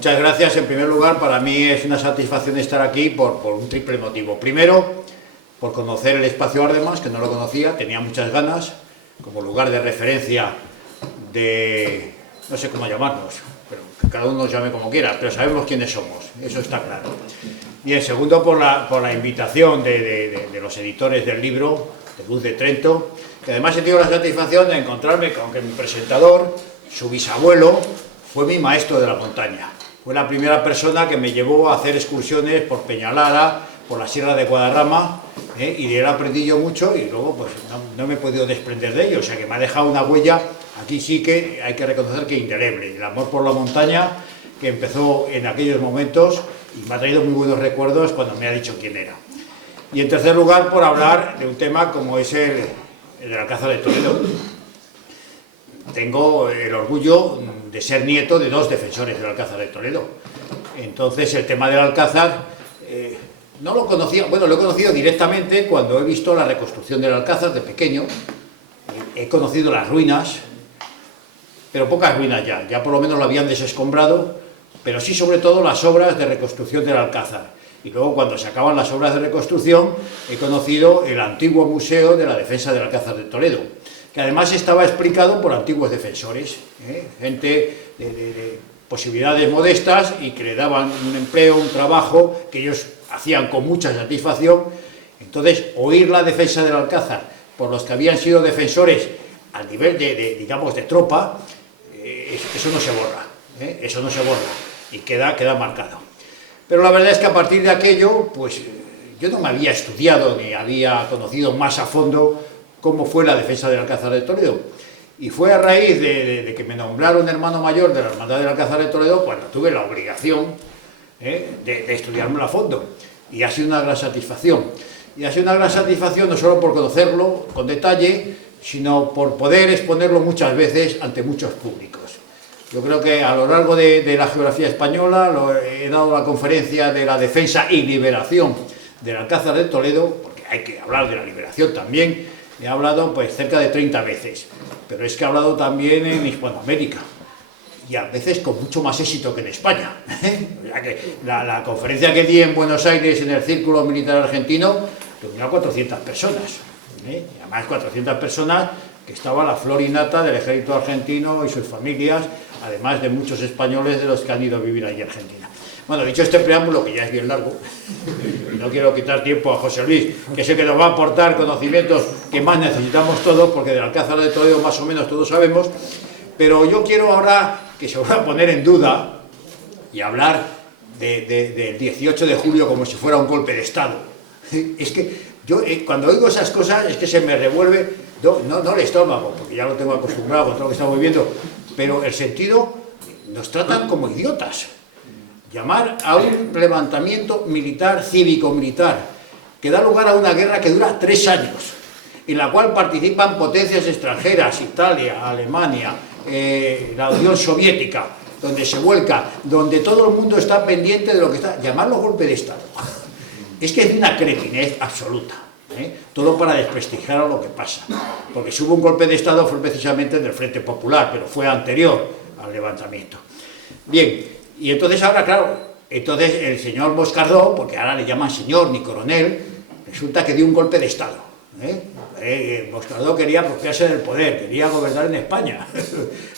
muchas gracias. En primer lugar, para mí es una satisfacción estar aquí por un triple motivo. Primero, por conocer el espacio Ardemas, que no lo conocía, tenía muchas ganas, como lugar de referencia de, no sé cómo llamarnos, pero que cada uno nos llame como quiera, pero sabemos quiénes somos, eso está claro. Y en segundo, por la invitación de los editores del libro, de Luz de Trento, que además he tenido la satisfacción de encontrarme con que mi presentador, su bisabuelo, fue mi maestro de la montaña. Fue la primera persona que me llevó a hacer excursiones por Peñalara, por la Sierra de Guadarrama, y de él aprendí yo mucho y luego pues no me he podido desprender de ello, o sea que me ha dejado una huella, aquí sí que hay que reconocer que indeleble. El amor por la montaña que empezó en aquellos momentos y me ha traído muy buenos recuerdos cuando me ha dicho quién era. Y en tercer lugar, por hablar de un tema como es el del Alcázar de Toledo. Tengo el orgullo de ser nieto de dos defensores del Alcázar de Toledo. Entonces el tema del Alcázar no lo conocía, bueno, lo he conocido directamente cuando he visto la reconstrucción del Alcázar de pequeño. He conocido las ruinas, pero pocas ruinas ya por lo menos lo habían desescombrado, pero sí sobre todo las obras de reconstrucción del Alcázar. Y luego cuando se acaban las obras de reconstrucción he conocido el antiguo museo de la defensa del Alcázar de Toledo, que además estaba explicado por antiguos defensores, gente de posibilidades modestas y que le daban un empleo, un trabajo que ellos hacían con mucha satisfacción. Entonces, oír la defensa del Alcázar por los que habían sido defensores a nivel digamos, de tropa, eso no se borra, eso no se borra y queda marcado. Pero la verdad es que a partir de aquello, pues yo no me había estudiado ni había conocido más a fondo cómo fue la defensa del Alcázar de Toledo. Y fue a raíz de que me nombraron hermano mayor de la Hermandad del Alcázar de Toledo cuando tuve la obligación de estudiármelo a fondo. Y ha sido una gran satisfacción. Y ha sido una gran satisfacción no solo por conocerlo con detalle, sino por poder exponerlo muchas veces ante muchos públicos. Yo creo que a lo largo de la geografía española he dado la conferencia de la defensa y liberación del Alcázar de Toledo, porque hay que hablar de la liberación también. He hablado pues cerca de 30 veces, pero es que he hablado también en Hispanoamérica, y a veces con mucho más éxito que en España. O sea que la conferencia que di en Buenos Aires en el Círculo Militar Argentino reunió a 400 personas, y además 400 personas que estaba la flor y nata del ejército argentino y sus familias, además de muchos españoles de los que han ido a vivir allí en Argentina. Bueno, dicho este preámbulo, que ya es bien largo, y no quiero quitar tiempo a José Luis, que es el que nos va a aportar conocimientos que más necesitamos todos, porque del Alcázar de Toledo más o menos todos sabemos, pero yo quiero ahora que se va a poner en duda y hablar del 18 de julio como si fuera un golpe de Estado. Es que yo cuando oigo esas cosas es que se me revuelve, no el estómago, porque ya lo tengo acostumbrado con todo lo que estamos viviendo, pero el sentido, nos tratan como idiotas. Llamar a un levantamiento militar, cívico-militar, que da lugar a una guerra que dura 3 años, en la cual participan potencias extranjeras, Italia, Alemania, la Unión Soviética, donde se vuelca, donde todo el mundo está pendiente de lo que está, llamarlo golpe de Estado. Es que es una cretinez absoluta, todo para desprestigiar a lo que pasa, porque si hubo un golpe de Estado fue precisamente del Frente Popular, pero fue anterior al levantamiento. Bien. Y entonces ahora, claro, entonces el señor Moscardó, porque ahora le llaman señor ni coronel, resulta que dio un golpe de Estado. Moscardó quería apropiarse del poder, quería gobernar en España.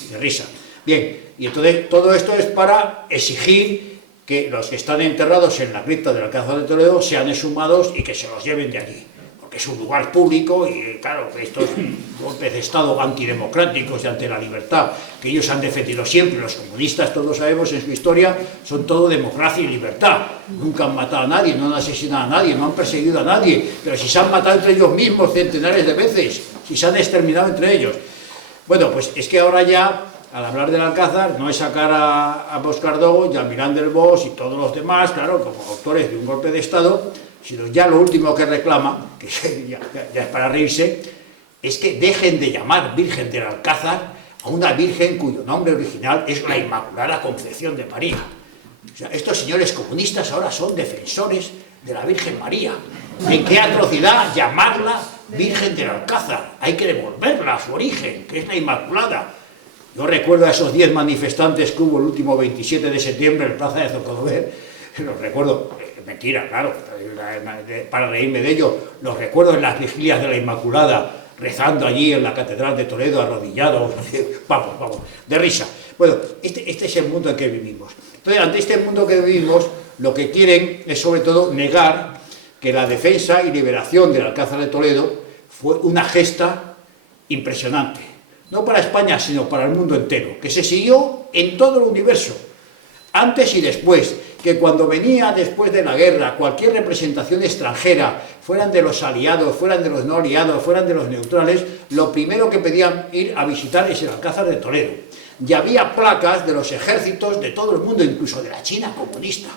De risa. Bien, y entonces todo esto es para exigir que los que están enterrados en la cripta del Alcázar de Toledo sean exhumados y que se los lleven de allí. Que es un lugar público y claro, estos golpes de Estado antidemocráticos y ante la libertad que ellos han defendido siempre, los comunistas todos sabemos en su historia, son todo democracia y libertad, nunca han matado a nadie, no han asesinado a nadie, no han perseguido a nadie, pero si se han matado entre ellos mismos centenares de veces, si se han exterminado entre ellos. Bueno, pues es que ahora ya, al hablar del Alcázar, no es sacar a Moscardó y a Milán del Bosch y todos los demás, claro, como autores de un golpe de Estado, sino ya lo último que reclama, que ya es para reírse, es que dejen de llamar Virgen del Alcázar a una virgen cuyo nombre original es la Inmaculada Concepción de María. O sea, estos señores comunistas ahora son defensores de la Virgen María. ¿En qué atrocidad llamarla Virgen del Alcázar? Hay que devolverla a su origen, que es la Inmaculada. Yo recuerdo a esos 10 manifestantes que hubo el último 27 de septiembre en Plaza de Zocodover, los recuerdo, mentira, claro, para reírme de ello, los recuerdo en las vigilias de la Inmaculada, rezando allí en la Catedral de Toledo, arrodillados, vamos, de risa. Bueno, este es el mundo en que vivimos. Entonces, ante este mundo que vivimos, lo que quieren es sobre todo negar que la defensa y liberación del Alcázar de Toledo fue una gesta impresionante, no para España, sino para el mundo entero, que se siguió en todo el universo, antes y después, que cuando venía después de la guerra cualquier representación extranjera, fueran de los aliados, fueran de los no aliados, fueran de los neutrales, lo primero que pedían ir a visitar es el Alcázar de Toledo. Y había placas de los ejércitos de todo el mundo, incluso de la China comunista.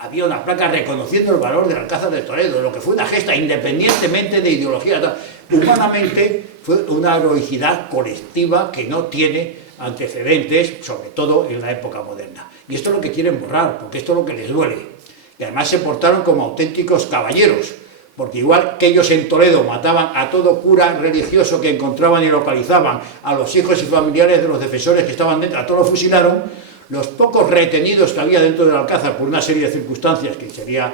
Había una placa reconociendo el valor del Alcázar de Toledo, lo que fue una gesta independientemente de ideología. Humanamente fue una heroicidad colectiva que no tiene antecedentes, sobre todo en la época moderna. Y esto es lo que quieren borrar, porque esto es lo que les duele. Y además se portaron como auténticos caballeros, porque igual que ellos en Toledo mataban a todo cura religioso que encontraban y localizaban, a los hijos y familiares de los defensores que estaban dentro, a todos los fusilaron, los pocos retenidos que había dentro del Alcázar por una serie de circunstancias que sería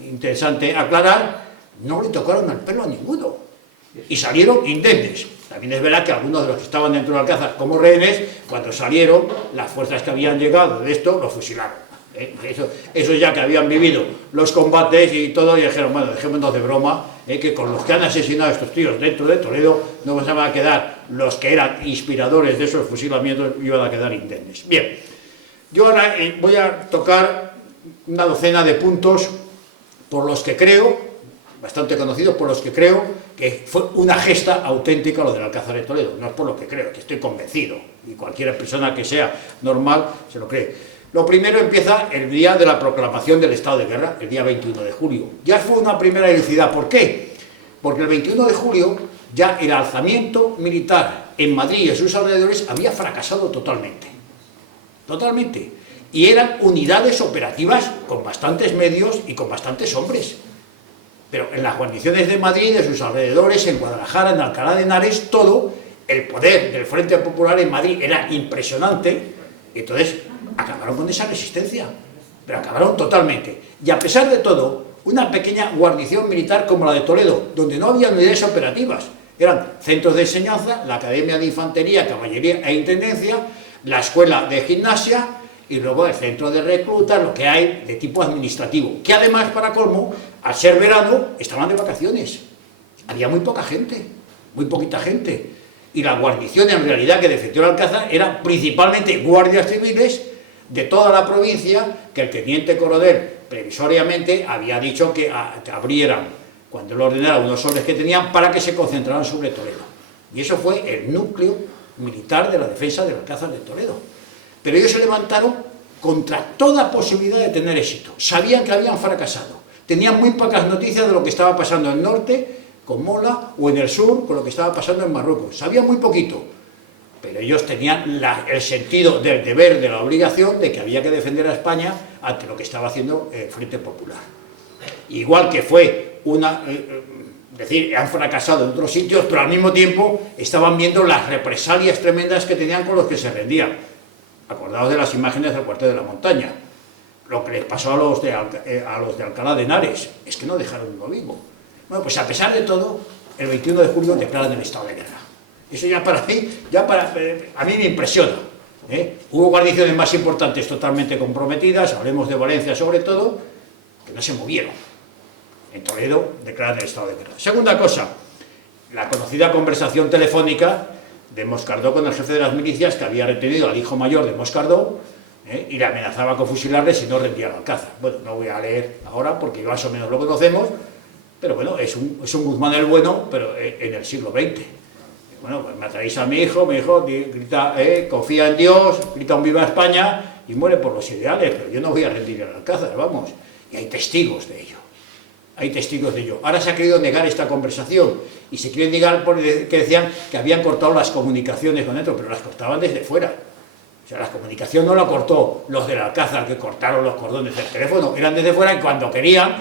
interesante aclarar, no le tocaron el pelo a ninguno y salieron indemnes. También es verdad que algunos de los que estaban dentro del Alcázar como rehenes, cuando salieron, las fuerzas que habían llegado de esto los fusilaron. Eso ya que habían vivido los combates y todo, y dijeron, bueno, dejémonos de broma, que con los que han asesinado a estos tíos dentro de Toledo no van a quedar los que eran inspiradores de esos fusilamientos, iban a quedar indemnes. Bien, yo ahora voy a tocar una docena de puntos por los que creo, bastante conocidos, por los que creo que fue una gesta auténtica lo del Alcázar de Toledo. No es por lo que creo, que estoy convencido, y cualquier persona que sea normal se lo cree. Lo primero empieza el día de la proclamación del estado de guerra, el día 21 de julio. Ya fue una primera heroicidad. ¿Por qué? Porque el 21 de julio ya el alzamiento militar en Madrid y en sus alrededores había fracasado totalmente. Totalmente. Y eran unidades operativas con bastantes medios y con bastantes hombres. Pero en las guarniciones de Madrid, de sus alrededores, en Guadalajara, en Alcalá de Henares, todo el poder del Frente Popular en Madrid era impresionante. Entonces acabaron con esa resistencia, pero acabaron totalmente. Y a pesar de todo, una pequeña guarnición militar como la de Toledo, donde no había unidades operativas, eran centros de enseñanza, la Academia de Infantería, Caballería e Intendencia, la Escuela de Gimnasia y luego el centro de reclutas, lo que hay de tipo administrativo, que además, para colmo, al ser verano, estaban de vacaciones. Había muy poca gente, muy poquita gente. Y la guarnición en realidad que defendió el Alcázar eran principalmente guardias civiles de toda la provincia, que el teniente coronel previsoriamente había dicho que abrieran, cuando lo ordenara, unos soles que tenían para que se concentraran sobre Toledo. Y eso fue el núcleo militar de la defensa del Alcázar de Toledo. Pero ellos se levantaron contra toda posibilidad de tener éxito. Sabían que habían fracasado. Tenían muy pocas noticias de lo que estaba pasando en el norte, con Mola, o en el sur, con lo que estaba pasando en Marruecos. Sabían muy poquito. Pero ellos tenían el sentido del deber, de la obligación, de que había que defender a España ante lo que estaba haciendo el Frente Popular. Igual que fue es decir, han fracasado en otros sitios, pero al mismo tiempo estaban viendo las represalias tremendas que tenían con los que se rendían. Acordaos de las imágenes del cuartel de la montaña. Lo que les pasó a los de Alcalá de Henares, es que no dejaron uno vivo. Bueno, pues a pesar de todo, el 21 de julio declaran el estado de guerra. Eso ya para mí, a mí me impresiona. Hubo guarniciones más importantes totalmente comprometidas, hablemos de Valencia sobre todo, que no se movieron. En Toledo declaran el estado de guerra. Segunda cosa, la conocida conversación telefónica de Moscardó con el jefe de las milicias, que había retenido al hijo mayor de Moscardó, y le amenazaba con fusilarle si no rendía el Alcázar. Bueno, no voy a leer ahora porque más o menos lo conocemos, pero bueno, es un Guzmán el Bueno, pero en el siglo XX. Bueno, pues mataréis a mi hijo grita, confía en Dios, grita un viva España y muere por los ideales, pero yo no voy a rendir el Alcázar, vamos. Y hay testigos de ello. Hay testigos de ello. Ahora se ha querido negar esta conversación y se quiere negar porque decían que habían cortado las comunicaciones con dentro, pero las cortaban desde fuera. O sea, la comunicación no la cortó los del Alcázar, que cortaron los cordones del teléfono, eran desde fuera y cuando querían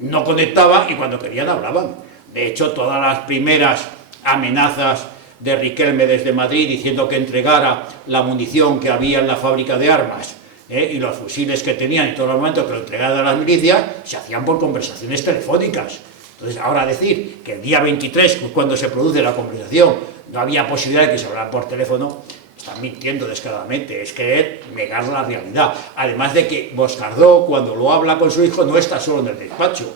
no conectaban y cuando querían hablaban. De hecho, todas las primeras amenazas de Riquelme desde Madrid diciendo que entregara la munición que había en la fábrica de armas y los fusiles que tenían en todo el momento que lo entregaran a las milicias, se hacían por conversaciones telefónicas. Entonces, ahora decir que el día 23, cuando se produce la conversación, no había posibilidad de que se hablara por teléfono, están mintiendo descaradamente, es querer negar la realidad. Además de que Moscardó, cuando lo habla con su hijo, no está solo en el despacho.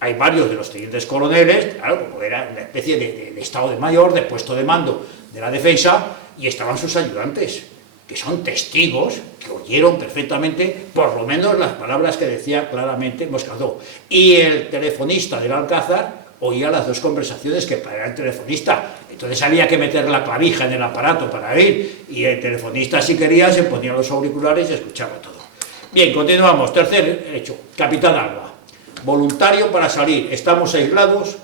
Hay varios de los tenientes coroneles, claro, como era una especie de estado de mayor, de puesto de mando de la defensa, y estaban sus ayudantes, que son testigos, que oyeron perfectamente, por lo menos las palabras que decía claramente Moscardó. Y el telefonista del Alcázar oía las dos conversaciones que para el telefonista. Entonces había que meter la clavija en el aparato para oír, y el telefonista, si quería, se ponía los auriculares y escuchaba todo. Bien, continuamos. Tercer hecho, Capitán Alba. Voluntario para salir, estamos aislados,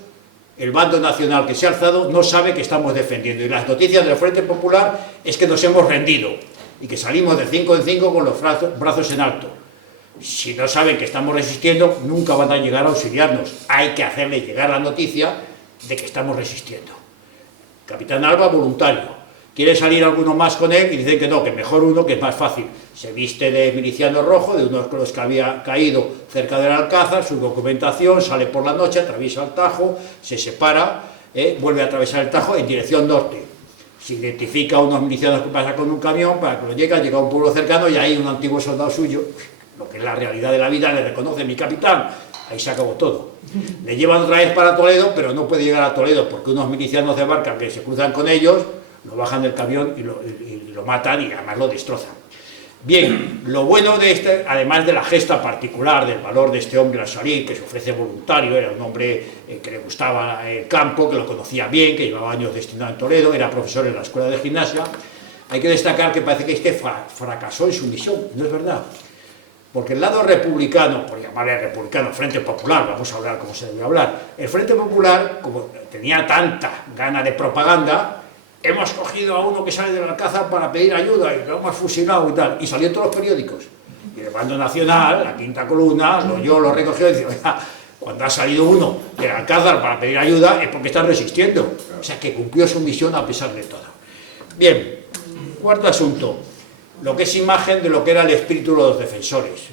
el bando nacional que se ha alzado no sabe que estamos defendiendo, y las noticias del Frente Popular es que nos hemos rendido, y que salimos de 5 en 5 con los brazos en alto. Si no saben que estamos resistiendo, nunca van a llegar a auxiliarnos, hay que hacerles llegar la noticia de que estamos resistiendo. Capitán Alba, voluntario. Quiere salir alguno más con él y dicen que no, que mejor uno, que es más fácil. Se viste de miliciano rojo, de unos con los que había caído cerca del Alcázar, su documentación, sale por la noche, atraviesa el Tajo, se separa, vuelve a atravesar el Tajo en dirección norte. Se identifica a unos milicianos que pasan con un camión para que lo llega a un pueblo cercano, y ahí un antiguo soldado suyo, lo que es la realidad de la vida, le reconoce: mi capitán. Ahí se acabó todo. Le llevan otra vez para Toledo, pero no puede llegar a Toledo porque unos milicianos de Barca que se cruzan con ellos lo bajan del camión y lo matan, y además lo destrozan. Bien, lo bueno de este, además de la gesta particular del valor de este hombre al salir, que se ofrece voluntario, era un hombre que le gustaba el campo, que lo conocía bien, que llevaba años destinado en Toledo, era profesor en la escuela de gimnasia. Hay que destacar que parece que este fracasó en su misión, no es verdad. Porque el lado republicano, por llamarle republicano, Frente Popular, vamos a hablar como se debe hablar, el Frente Popular, como tenía tanta gana de propaganda, hemos cogido a uno que sale del Alcázar para pedir ayuda y lo hemos fusilado y tal, y salió en todos los periódicos. Y el bando nacional, la Quinta Columna, lo recogió y dice: oiga, cuando ha salido uno del Alcázar para pedir ayuda es porque están resistiendo. O sea, que cumplió su misión a pesar de todo. Bien, cuarto asunto, lo que es imagen de lo que era el espíritu de los defensores.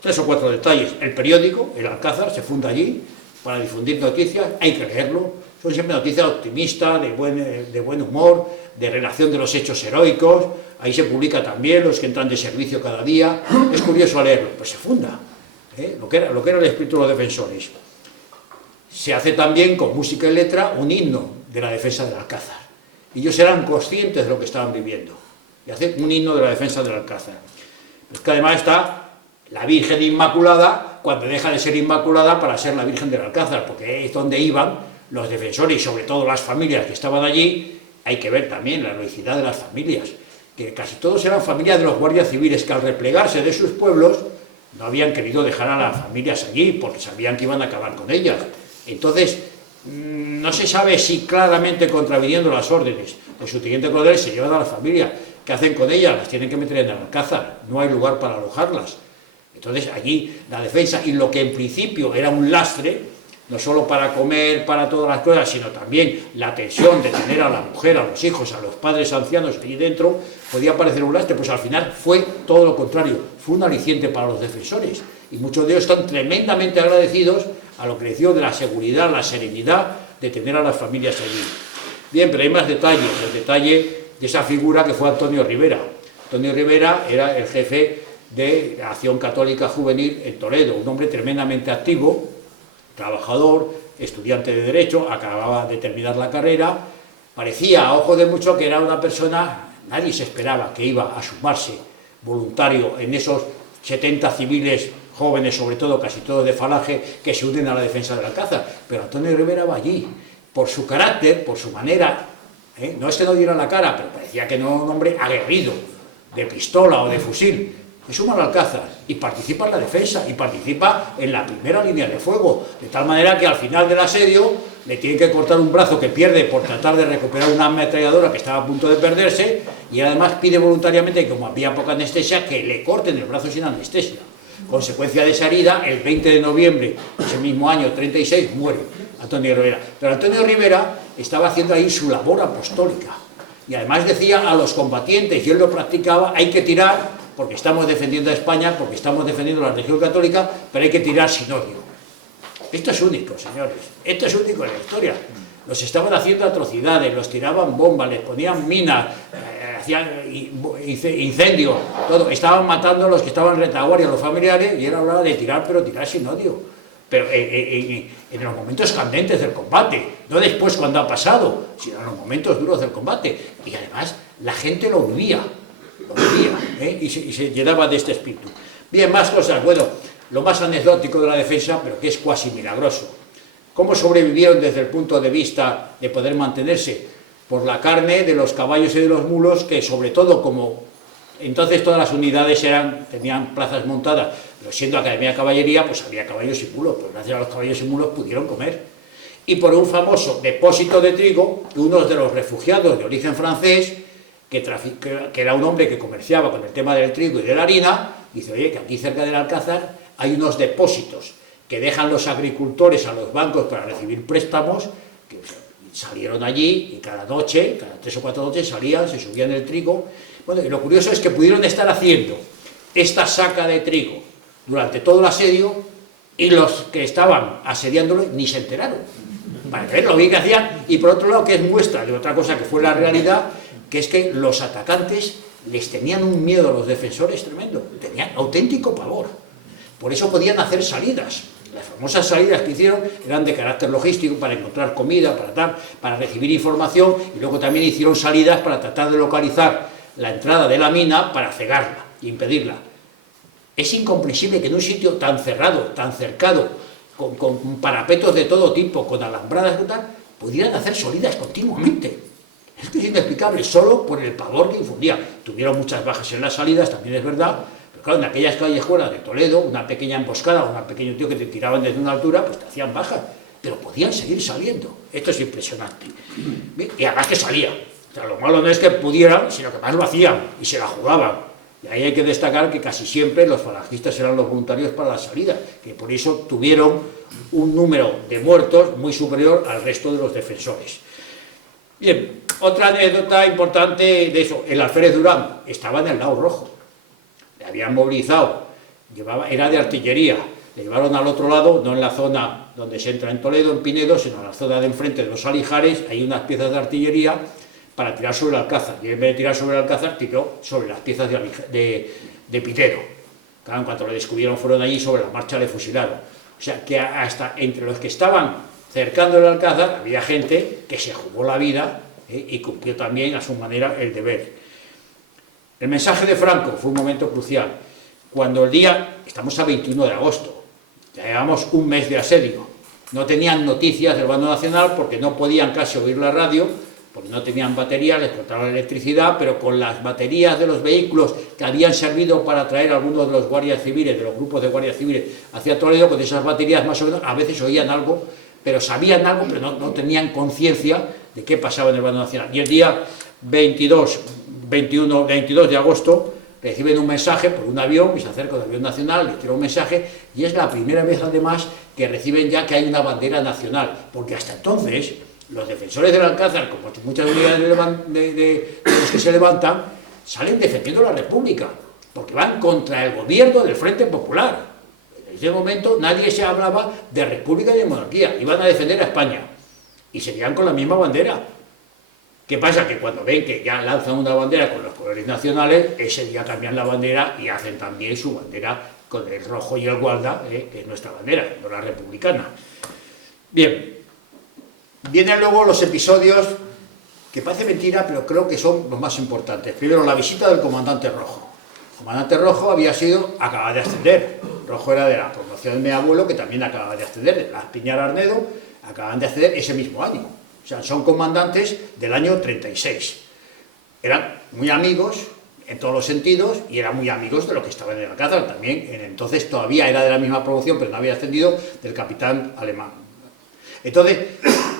3 o 4 detalles. El periódico, el Alcázar, se funda allí para difundir noticias, hay que leerlo. Son siempre noticias optimistas, de buen humor, de relación de los hechos heroicos. Ahí se publica también los que entran de servicio cada día. Es curioso leerlo, pues se funda, lo que era el espíritu de los defensores. Se hace también con música y letra un himno de la defensa del Alcázar. Ellos eran conscientes de lo que estaban viviendo, y hacen un himno de la defensa del Alcázar. Es que además está la Virgen Inmaculada, cuando deja de ser Inmaculada para ser la Virgen del Alcázar, porque es donde iban los defensores y sobre todo las familias que estaban allí. Hay que ver también la heroicidad de las familias, que casi todos eran familias de los guardias civiles, que al replegarse de sus pueblos no habían querido dejar a las familias allí porque sabían que iban a acabar con ellas. Entonces, no se sabe si claramente contraviniendo las órdenes de su teniente coronel se llevan a las familias. ¿Qué hacen con ellas? Las tienen que meter en el Alcázar, no hay lugar para alojarlas. Entonces allí la defensa, y lo que en principio era un lastre, no solo para comer, para todas las cosas, sino también la tensión de tener a la mujer, a los hijos, a los padres ancianos allí dentro, podía parecer un lastre, pues al final fue todo lo contrario, fue un aliciente para los defensores, y muchos de ellos están tremendamente agradecidos a lo que les dio de la seguridad, la serenidad de tener a las familias allí. Bien, pero hay más detalles, el detalle de esa figura que fue Antonio Rivera. Antonio Rivera era el jefe de la Acción Católica Juvenil en Toledo, un hombre tremendamente activo, trabajador, estudiante de Derecho, acababa de terminar la carrera. Parecía a ojo de mucho que era una persona, nadie se esperaba que iba a sumarse voluntario en esos 70 civiles jóvenes, sobre todo, casi todos de Falange, que se unen a la defensa del Alcázar. Pero Antonio Rivera va allí, por su carácter, por su manera, no es que no diera la cara, pero parecía que no era un hombre aguerrido, de pistola o de fusil. Se suma al Alcázar y participa en la defensa, y participa en la primera línea de fuego, de tal manera que al final del asedio le tienen que cortar un brazo que pierde por tratar de recuperar una ametralladora que estaba a punto de perderse, y además pide voluntariamente, como había poca anestesia, que le corten el brazo sin anestesia. Consecuencia de esa herida, el 20 de noviembre, ese mismo año, 36, muere Antonio Rivera. Pero Antonio Rivera estaba haciendo ahí su labor apostólica. Y además decía a los combatientes, y él lo practicaba, hay que tirar, porque estamos defendiendo a España, porque estamos defendiendo a la religión católica, pero hay que tirar sin odio. Esto es único, señores, esto es único en la historia. Los estaban haciendo atrocidades, los tiraban bombas, les ponían minas, hacían incendios, todo. Estaban matando a los que estaban en retaguardia, a los familiares, y era hora de tirar, pero tirar sin odio. Pero en los momentos candentes del combate, no después cuando ha pasado, sino en los momentos duros del combate. Y además la gente lo vivía, y se llenaba de este espíritu. Bien, más cosas. Bueno, lo más anecdótico de la defensa, pero que es cuasi milagroso. ¿Cómo sobrevivieron desde el punto de vista de poder mantenerse? Por la carne de los caballos y de los mulos, que sobre todo como entonces todas las unidades tenían plazas montadas, pero siendo Academia de Caballería, pues había caballos y mulos, pues gracias a los caballos y mulos pudieron comer. Y por un famoso depósito de trigo, uno de los refugiados de origen francés, que era un hombre que comerciaba con el tema del trigo y de la harina, dice, oye, que aquí cerca del Alcázar hay unos depósitos que dejan los agricultores a los bancos para recibir préstamos, que salieron allí y cada noche, cada 3 o 4 noches salían, se subían el trigo. Bueno, y lo curioso es que pudieron estar haciendo esta saca de trigo durante todo el asedio y los que estaban asediándolo ni se enteraron. Para ver lo bien que hacían, y por otro lado que es muestra de otra cosa que fue la realidad, que es que los atacantes les tenían un miedo a los defensores tremendo, tenían auténtico pavor. Por eso podían hacer salidas. Las famosas salidas que hicieron eran de carácter logístico, para encontrar comida, para recibir información, y luego también hicieron salidas para tratar de localizar la entrada de la mina para cegarla, impedirla. Es incomprensible que en un sitio tan cerrado, tan cercado, con parapetos de todo tipo, con alambradas y tal, pudieran hacer salidas continuamente. Es que es inexplicable, solo por el pavor que infundía. Tuvieron muchas bajas en las salidas, también es verdad, pero claro, en aquellas callejuelas de Toledo, una pequeña emboscada, un pequeño tío que te tiraban desde una altura, pues te hacían bajas, pero podían seguir saliendo. Esto es impresionante. Y además que salía. O sea, lo malo no es que pudieran, sino que más lo hacían y se la jugaban. Y ahí hay que destacar que casi siempre los falangistas eran los voluntarios para la salida, que por eso tuvieron un número de muertos muy superior al resto de los defensores. Bien, otra anécdota importante de eso, el alférez Durán estaba en el lado rojo, le habían movilizado, era de artillería, le llevaron al otro lado, no en la zona donde se entra en Toledo, en Pinedo, sino en la zona de enfrente de los Alijares, hay unas piezas de artillería para tirar sobre el Alcázar, y en vez de tirar sobre el Alcázar, tiró sobre las piezas de Pinedo. Claro, en cuanto lo descubrieron fueron allí, sobre la marcha le fusilaron. O sea, que hasta entre los que estaban cercando el Alcázar había gente que se jugó la vida y cumplió también a su manera el deber. El mensaje de Franco fue un momento crucial. Cuando el día, estamos a 21 de agosto, ya llevamos un mes de asedio, no tenían noticias del bando nacional porque no podían casi oír la radio, porque no tenían baterías, les cortaban la electricidad, pero con las baterías de los vehículos que habían servido para traer a algunos de los guardias civiles, de los grupos de guardias civiles hacia Toledo, con esas baterías más o menos, a veces oían algo, pero sabían algo, pero no tenían conciencia de qué pasaba en el bando nacional. Y el día 22 de agosto reciben un mensaje por un avión, y se acerca al avión nacional, les tira un mensaje, y es la primera vez además que reciben ya que hay una bandera nacional, porque hasta entonces los defensores del Alcázar, como muchas unidades de los que se levantan, salen defendiendo la República, porque van contra el gobierno del Frente Popular. En ese momento nadie se hablaba de República y de monarquía, iban a defender a España, y seguían con la misma bandera. ¿Qué pasa? Que cuando ven que ya lanzan una bandera con los colores nacionales, ese día cambian la bandera y hacen también su bandera con el rojo y el gualda, que es nuestra bandera, no la republicana. Bien. Vienen luego los episodios que parece mentira, pero creo que son los más importantes. Primero, la visita del comandante Rojo. El comandante Rojo acababa de ascender. Rojo era de la promoción de mi abuelo, que también acababa de ascender, de Las Piñar Arnedo, acaban de ascender ese mismo año. O sea, son comandantes del año 36. Eran muy amigos en todos los sentidos y eran muy amigos de los que estaban en el Alcázar. También entonces todavía era de la misma promoción, pero no había ascendido, del capitán alemán. Entonces,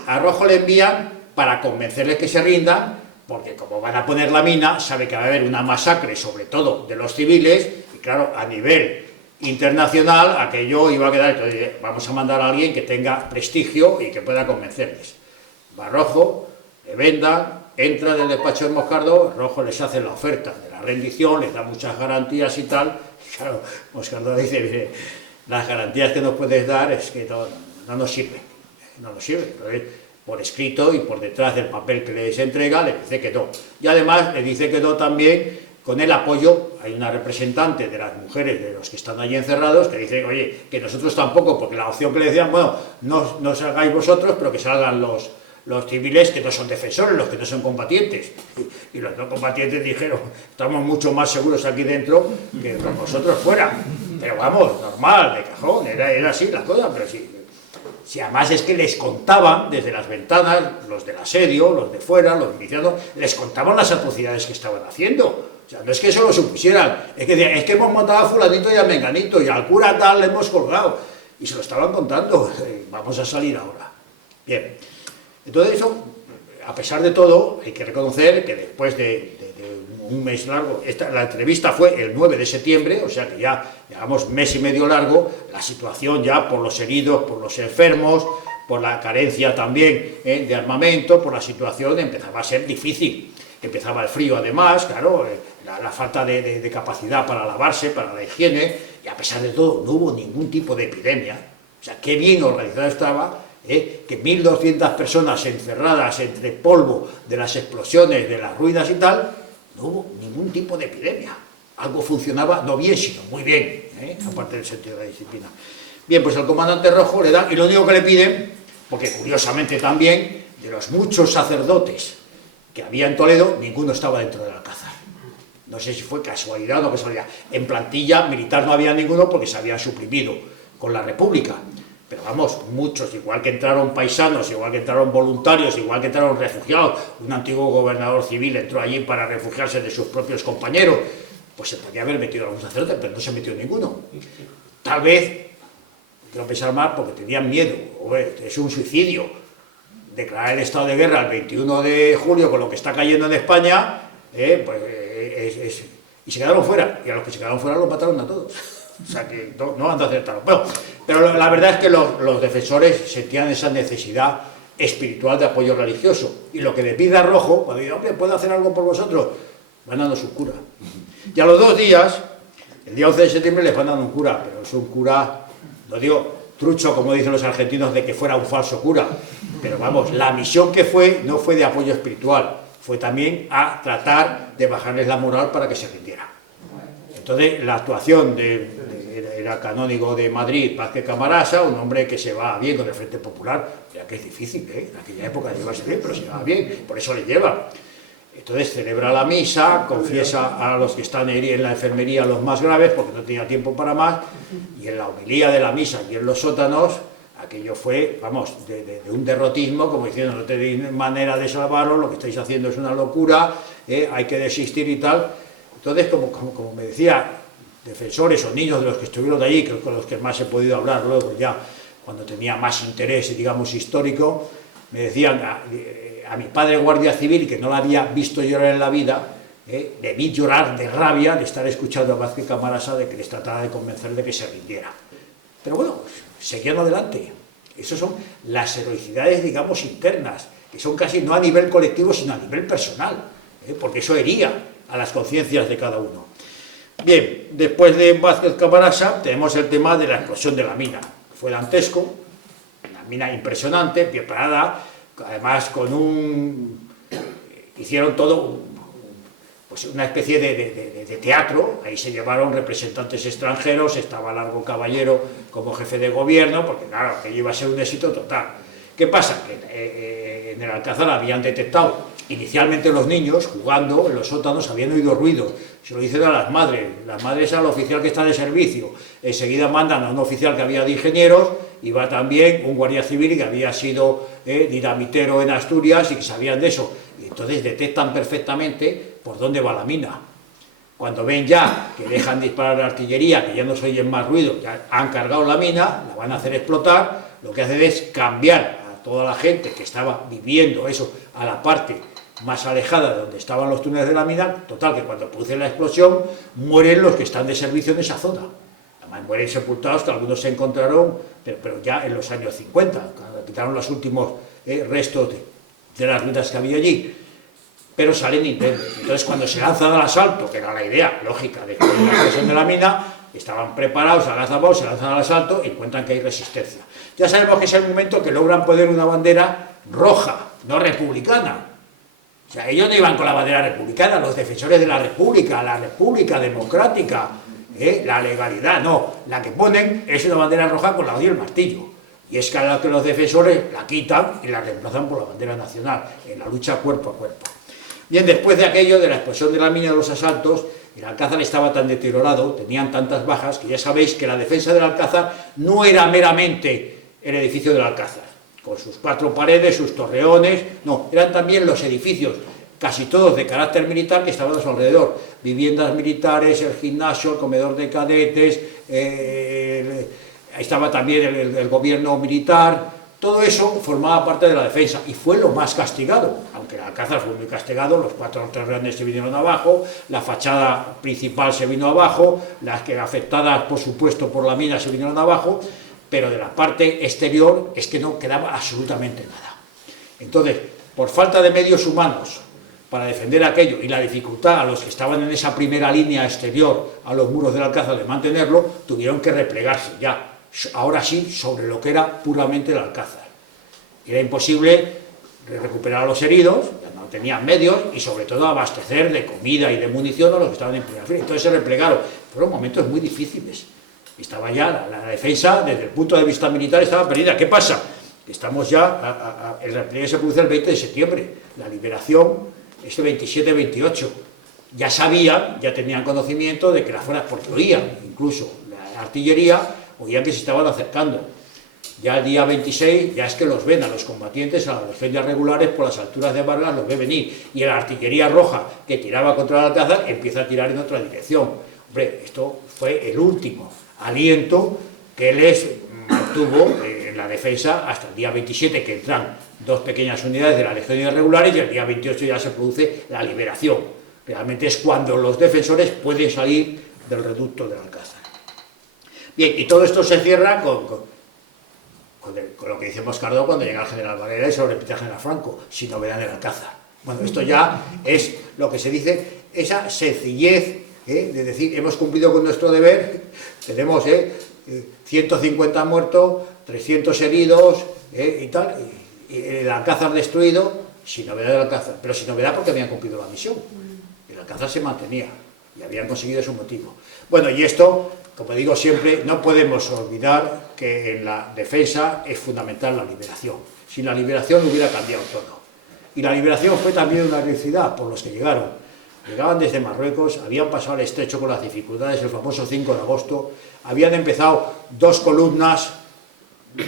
a Rojo le envían para convencerles que se rindan, porque como van a poner la mina, sabe que va a haber una masacre, sobre todo de los civiles, y claro, a nivel internacional, aquello iba a quedar, entonces vamos a mandar a alguien que tenga prestigio y que pueda convencerles. Va Rojo, le vendan, entra del despacho de Moscardó, Rojo les hace la oferta de la rendición, les da muchas garantías y tal, y claro, Moscardó dice, las garantías que nos puedes dar es que no nos sirven, no nos sirven, entonces, por escrito y por detrás del papel que les entrega, le dice que no, y además le dice que no también con el apoyo, hay una representante de las mujeres, de los que están allí encerrados, que dice, oye, que nosotros tampoco, porque la opción que le decían, bueno, no salgáis vosotros, pero que salgan los civiles que no son defensores, los que no son combatientes. Y los no combatientes dijeron, estamos mucho más seguros aquí dentro que con vosotros fuera. Pero vamos, normal, de cajón, era así la cosa, pero sí. Si además es que les contaban desde las ventanas, los del asedio, los de fuera, los milicianos, les contaban las atrocidades que estaban haciendo. O sea, no es que eso lo supusieran, es que decían, es que hemos matado a fulanito y a menganito, y al cura tal le hemos colgado. Y se lo estaban contando, vamos a salir ahora. Bien, entonces eso, a pesar de todo, hay que reconocer que después de un mes largo, la entrevista fue el 9 de septiembre, o sea que ya llevamos mes y medio largo, la situación ya por los heridos, por los enfermos, por la carencia también de armamento, por la situación empezaba a ser difícil. Empezaba el frío además, claro, la falta de capacidad para lavarse, para la higiene, y a pesar de todo no hubo ningún tipo de epidemia. O sea, qué bien organizado estaba, que 1.200 personas encerradas entre polvo de las explosiones, de las ruinas y tal, no hubo ningún tipo de epidemia. Algo funcionaba, no bien, sino muy bien, aparte del sentido de la disciplina. Bien, pues al comandante Rojo le dan, y lo único que le piden, porque curiosamente también, de los muchos sacerdotes que había en Toledo, ninguno estaba dentro del Alcázar. No sé si fue casualidad o no casualidad. En plantilla militar no había ninguno porque se habían suprimido con la República. Pero vamos, muchos, igual que entraron paisanos, igual que entraron voluntarios, igual que entraron refugiados, un antiguo gobernador civil entró allí para refugiarse de sus propios compañeros, pues se podía haber metido algún sacerdote, pero no se metió ninguno. Tal vez, quiero pensar más, porque tenían miedo, es un suicidio, declarar el estado de guerra el 21 de julio con lo que está cayendo en España, y se quedaron fuera, y a los que se quedaron fuera los mataron a todos. O sea que no han de acertarlo. Bueno, pero la verdad es que los defensores sentían esa necesidad espiritual de apoyo religioso. Y lo que le pide a Rojo, cuando dice, hombre, ¿puedo hacer algo por vosotros? Van dando su cura. Y a los 2 días, el día 11 de septiembre, les van dando un cura, pero es un cura, no digo trucho, como dicen los argentinos, de que fuera un falso cura. Pero vamos, la misión que fue, no fue de apoyo espiritual, fue también a tratar de bajarles la moral para que se rindieran. Entonces, la actuación era canónigo de Madrid, Vázquez Camarasa, un hombre que se va bien con el Frente Popular, ya que es difícil, en aquella época llevarse bien, pero se va bien, por eso le lleva. Entonces celebra la misa, confiesa a los que están en la enfermería los más graves, porque no tenía tiempo para más, y en la homilía de la misa y en los sótanos, aquello fue, vamos, de un derrotismo, como diciendo, no tenéis manera de salvarlo, lo que estáis haciendo es una locura, hay que desistir y tal. Entonces, como me decía, defensores o niños de los que estuvieron de allí, que con los que más he podido hablar luego ya, cuando tenía más interés, digamos, histórico, me decían, a mi padre guardia civil, que no la había visto llorar en la vida, le vi llorar de rabia de estar escuchando a Vázquez Camarasa de que les trataba de convencer de que se rindiera. Pero bueno, seguían adelante. Esas son las heroicidades, digamos, internas, que son casi no a nivel colectivo, sino a nivel personal, porque eso hería a las conciencias de cada uno. Bien, después de Vázquez Camarasa tenemos el tema de la explosión de la mina. Fue dantesco, una mina impresionante, preparada, además hicieron todo pues una especie de teatro. Ahí se llevaron representantes extranjeros, estaba Largo Caballero como jefe de gobierno, porque claro, aquello iba a ser un éxito total. ¿Qué pasa? Que en el Alcázar habían detectado, inicialmente los niños, jugando en los sótanos, habían oído ruido, se lo dicen a las madres al oficial que está de servicio, enseguida mandan a un oficial que había de ingenieros, y va también un guardia civil que había sido dinamitero en Asturias y que sabían de eso, y entonces detectan perfectamente por dónde va la mina. Cuando ven ya que dejan disparar la artillería, que ya no se oyen más ruido, ya han cargado la mina, la van a hacer explotar, lo que hacen es cambiar a toda la gente que estaba viviendo eso a la parte más alejada de donde estaban los túneles de la mina. Total, que cuando produce la explosión mueren los que están de servicio en esa zona, la mueren sepultados, que algunos se encontraron, pero ya en los años 50, quitaron los últimos restos de las ruinas que había allí, pero salen indemnes. Entonces, cuando se lanzan al asalto, que era la idea lógica de que la presión de la mina, estaban preparados, agazapados, se lanzan al asalto y encuentran que hay resistencia. Ya sabemos que es el momento que logran poner una bandera roja, no republicana. O sea, ellos no iban con la bandera republicana, los defensores de la república democrática, la legalidad, no. La que ponen es una bandera roja con la hoz y el martillo. Y es que los defensores la quitan y la reemplazan por la bandera nacional, en la lucha cuerpo a cuerpo. Bien, después de aquello, de la explosión de la mina, de los asaltos, el Alcázar estaba tan deteriorado, tenían tantas bajas, que ya sabéis que la defensa del Alcázar no era meramente el edificio del Alcázar, con sus 4 paredes, sus torreones, no, eran también los edificios, casi todos de carácter militar, que estaban a su alrededor, viviendas militares, el gimnasio, el comedor de cadetes, estaba también el gobierno militar. Todo eso formaba parte de la defensa y fue lo más castigado, aunque el Alcázar fue muy castigado, los 4 torreones se vinieron abajo, la fachada principal se vino abajo, las que afectadas por supuesto por la mina se vinieron abajo, pero de la parte exterior es que no quedaba absolutamente nada. Entonces, por falta de medios humanos para defender aquello y la dificultad a los que estaban en esa primera línea exterior a los muros del Alcázar de mantenerlo, tuvieron que replegarse ya, ahora sí, sobre lo que era puramente el Alcázar. Era imposible recuperar a los heridos, ya no tenían medios, y sobre todo abastecer de comida y de munición a los que estaban en primera fila. Entonces se replegaron. Fueron momentos muy difíciles. Estaba ya la defensa, desde el punto de vista militar, estaba perdida. ¿Qué pasa? Estamos ya, el repliegue se produce el 20 de septiembre, la liberación es el 27-28. Ya sabían, ya tenían conocimiento de que las fuerzas, porque oían, incluso la artillería, oían que se estaban acercando. Ya el día 26, ya es que los ven a los combatientes, a las defensas regulares, por las alturas de Vargas, los ve venir. Y la artillería roja, que tiraba contra el Alcázar, empieza a tirar en otra dirección. Hombre, esto fue el último aliento que les mantuvo en la defensa hasta el día 27, que entran 2 pequeñas unidades de las legiones regulares, y el día 28 ya se produce la liberación. Realmente es cuando los defensores pueden salir del reducto del Alcázar. Bien, y todo esto se cierra con lo que dice Moscardó cuando llega el general Varela y se lo repite al general Franco, sin novedad en el Alcázar. Bueno, esto ya es lo que se dice, esa sencillez de decir, hemos cumplido con nuestro deber, tenemos 150 muertos, 300 heridos y tal, y el Alcázar destruido, sin novedad del Alcázar, pero sin novedad porque habían cumplido la misión. El Alcázar se mantenía y habían conseguido su motivo. Bueno, y esto, como digo siempre, no podemos olvidar que en la defensa es fundamental la liberación. Sin la liberación hubiera cambiado todo. Y la liberación fue también una heroicidad por los que llegaron. Llegaban desde Marruecos, habían pasado el estrecho con las dificultades, el famoso 5 de agosto, habían empezado 2 columnas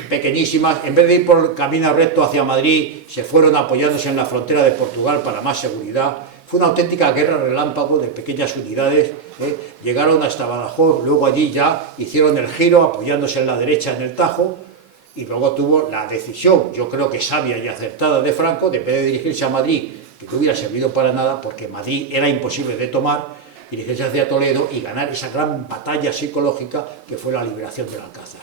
pequeñísimas, en vez de ir por el camino recto hacia Madrid, se fueron apoyándose en la frontera de Portugal para más seguridad. Fue una auténtica guerra relámpago de pequeñas unidades, llegaron hasta Badajoz, luego allí ya hicieron el giro apoyándose en la derecha en el Tajo, y luego tuvo la decisión, yo creo que sabia y acertada de Franco, de en vez de dirigirse a Madrid, que no hubiera servido para nada, porque Madrid era imposible de tomar, dirigirse hacia Toledo y ganar esa gran batalla psicológica que fue la liberación del Alcázar.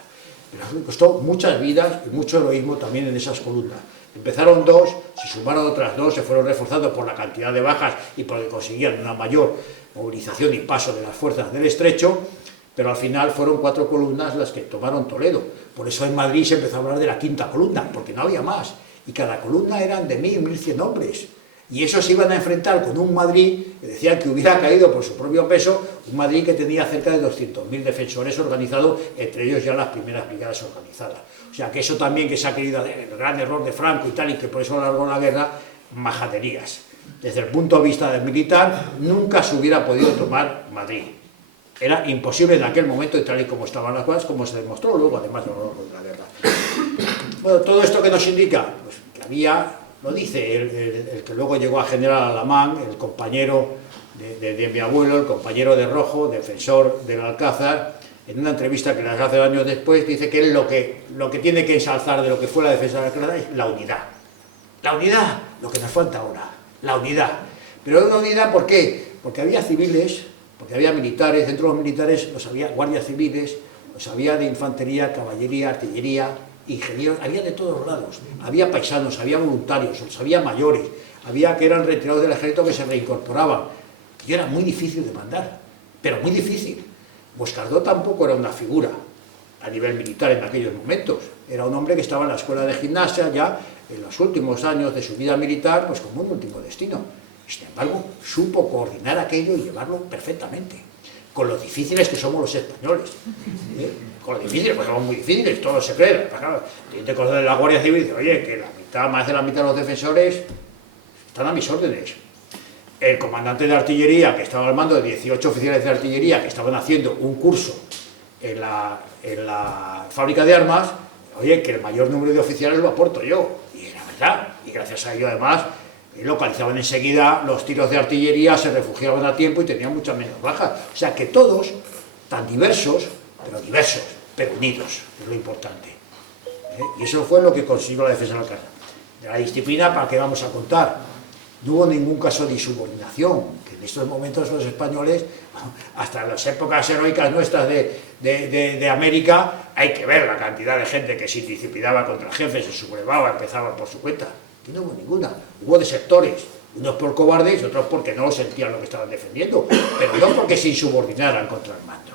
Pero costó muchas vidas y mucho heroísmo también en esas columnas. Empezaron 2, se sumaron otras 2, se fueron reforzando por la cantidad de bajas y porque conseguían una mayor movilización y paso de las fuerzas del estrecho, pero al final fueron 4 columnas las que tomaron Toledo. Por eso en Madrid se empezó a hablar de la 5ª columna, porque no había más, y cada columna eran de 1000, 1100 hombres. Y esos se iban a enfrentar con un Madrid que decían que hubiera caído por su propio peso, un Madrid que tenía cerca de 200.000 defensores organizados, entre ellos ya las primeras brigadas organizadas. O sea que eso también que se ha querido, el gran error de Franco y tal, y que por eso alargó la guerra, majaderías. Desde el punto de vista del militar, nunca se hubiera podido tomar Madrid. Era imposible en aquel momento, y tal y como estaban las cosas, como se demostró luego, además, a lo largo de la guerra. Bueno, todo esto que nos indica, pues que había... Lo dice el que luego llegó a general Alamán, el compañero de mi abuelo, el compañero de Rojo, defensor del Alcázar, en una entrevista que le hace años después, dice que él lo que tiene que ensalzar de lo que fue la defensa del Alcázar es la unidad. La unidad, lo que nos falta ahora, la unidad. Pero una unidad, ¿por qué? Porque había civiles, porque había militares, dentro de los militares los había guardias civiles, Pues había de infantería, caballería, artillería, ingenieros, había de todos lados. Había paisanos, había voluntarios, había mayores, había que eran retirados del ejército que se reincorporaban. Y era muy difícil de mandar, pero muy difícil. Boscardó tampoco era una figura a nivel militar en aquellos momentos. Era un hombre que estaba en la escuela de gimnasia ya en los últimos años de su vida militar, pues como un último destino. Sin embargo, supo coordinar aquello y llevarlo perfectamente. Con lo difíciles que somos los españoles. Con lo difíciles, pues somos muy difíciles, todos se creen. Te conoces de la Guardia Civil y dice, oye, que la mitad, más de la mitad de los defensores están a mis órdenes. El comandante de artillería, que estaba al mando de 18 oficiales de artillería que estaban haciendo un curso en la fábrica de armas, oye, que el mayor número de oficiales lo aporto yo. Y era verdad, y gracias a ello además localizaban enseguida los tiros de artillería, se refugiaban a tiempo y tenían muchas menos bajas. O sea que todos, tan diversos, pero unidos, es lo importante. Y eso fue lo que consiguió la defensa de Alcázar. De la disciplina, ¿para qué vamos a contar? No hubo ningún caso de insubordinación, que en estos momentos los españoles, hasta en las épocas heroicas nuestras de América, hay que ver la cantidad de gente que se indisciplinaba contra el jefe, se sublevaba, empezaba por su cuenta. Aquí no hubo ninguna. Hubo desertores, unos por cobardes, otros porque no sentían lo que estaban defendiendo, pero no porque se insubordinaran contra el mando.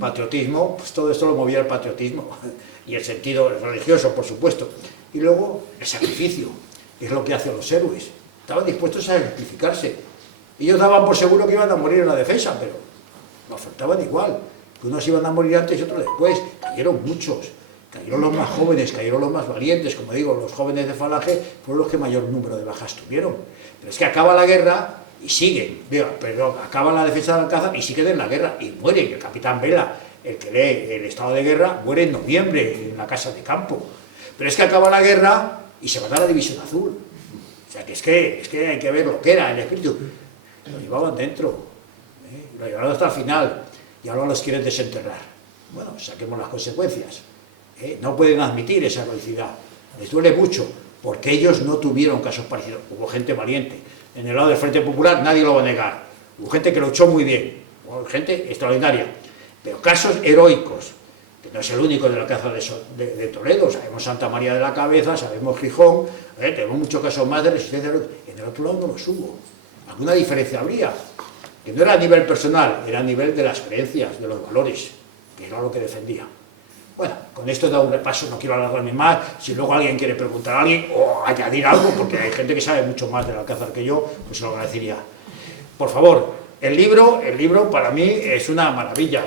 Patriotismo, pues todo esto lo movía el patriotismo, y el sentido religioso, por supuesto. Y luego el sacrificio, es lo que hacen los héroes. Estaban dispuestos a sacrificarse. Ellos daban por seguro que iban a morir en la defensa, pero lo afrontaban igual. Que unos iban a morir antes y otros después. Cayeron muchos. Cayeron los más jóvenes, cayeron los más valientes. Como digo, los jóvenes de Falange fueron los que mayor número de bajas tuvieron. Pero es que acaba la guerra y siguen. Acaba la defensa de Alcázar y siguen en la guerra. Y mueren. El capitán Vela, el que lee el estado de guerra, muere en noviembre en la casa de campo. Pero es que acaba la guerra y se va a dar la División Azul. O sea, que es que hay que ver lo que era el espíritu. Lo llevaban dentro, lo llevaron hasta el final, y ahora los quieren desenterrar. Bueno, saquemos las consecuencias. No pueden admitir esa heroicidad. Les duele mucho, porque ellos no tuvieron casos parecidos. Hubo gente valiente. En el lado del Frente Popular nadie lo va a negar. Hubo gente que luchó muy bien, hubo gente extraordinaria. Pero casos heroicos, que no es el único de la Alcázar de Toledo, sabemos Santa María de la Cabeza, sabemos Gijón, tenemos muchos casos más de resistencia. En el otro lado no los hubo. Alguna diferencia habría, que no era a nivel personal, era a nivel de las creencias, de los valores, que era lo que defendía. Bueno, con esto he dado un repaso, no quiero alargarme más. Si luego alguien quiere preguntar a alguien o añadir algo, porque hay gente que sabe mucho más del Alcázar que yo, pues se lo agradecería. Por favor, el libro para mí es una maravilla.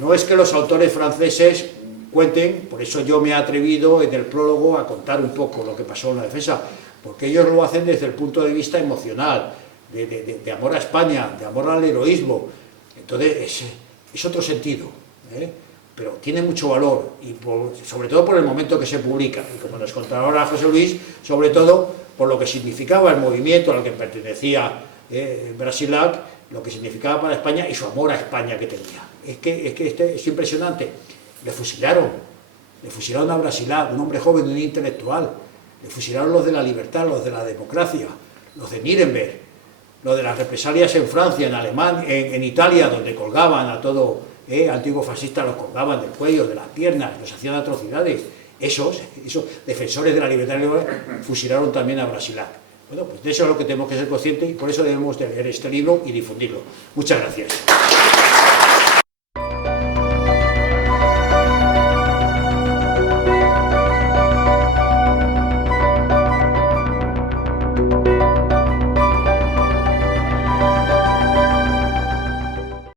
No es que los autores franceses cuenten, por eso yo me he atrevido en el prólogo a contar un poco lo que pasó en la defensa, porque ellos lo hacen desde el punto de vista emocional, de amor a España, de amor al heroísmo. Entonces es otro sentido, pero tiene mucho valor, y sobre todo por el momento que se publica, y como nos contará ahora José Luis, sobre todo por lo que significaba el movimiento al que pertenecía Brasilac, lo que significaba para España y su amor a España que tenía. Es que es impresionante. Le fusilaron a Brasilac, un hombre joven, un intelectual. Le fusilaron los de la libertad, los de la democracia, los de Nuremberg, los de las represalias en Francia, en Alemania, en Italia, donde colgaban a todo antiguo fascista, los colgaban del cuello, de las piernas, los hacían atrocidades. Esos defensores de la libertad fusilaron también a Brasilac. Bueno, pues de eso es lo que tenemos que ser conscientes y por eso debemos de leer este libro y difundirlo. Muchas gracias.